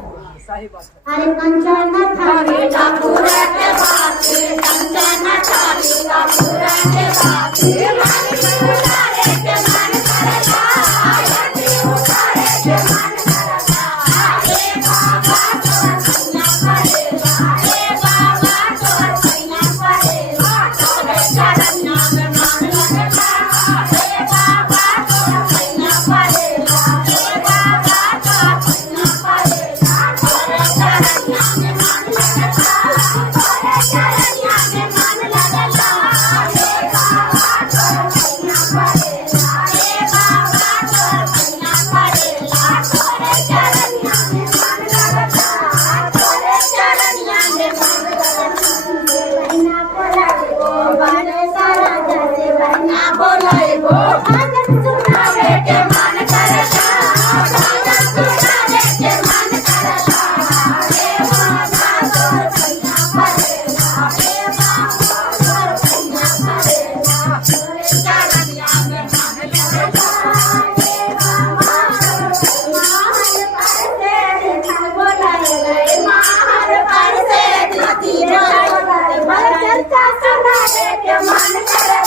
अरे कंचन थाली ठाकुराचे बाते कंचन थाली ठाकुराचे बाते माने उतारे के मान करला आरती उतारे के मान करला हे बाबा तोर कन्या करेला हे बाबा तोर कन्या करेला तोरे चरण में मान लगला हे बाबा तोर कन्या करेला हे बाबा तोर कन्या करेला तोरे चरण में मान लगला तोरे चरण में मान लगला हे बाबा तोर कन्या करेला हे बाबा तोर कन्या करेला तोरे चरण में मान लगला तोरे चरण में मान लगला बहना बोलाइबो बारे सारा जसे बहना बोलाइबो भजन सुनावे के मन करला भजन सुनावे के मन करला हे बाबा तोर कन्या करेला हे बाबा तोर कन्या करेला तोरे चरण में मान लगला हे बाबा माहर पर से देखा बोलाए गए माहर पर से धोती बोलाए भर चर्चा सुनावे के मन करला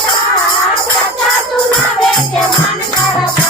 चर्चा सुनावे के मन करला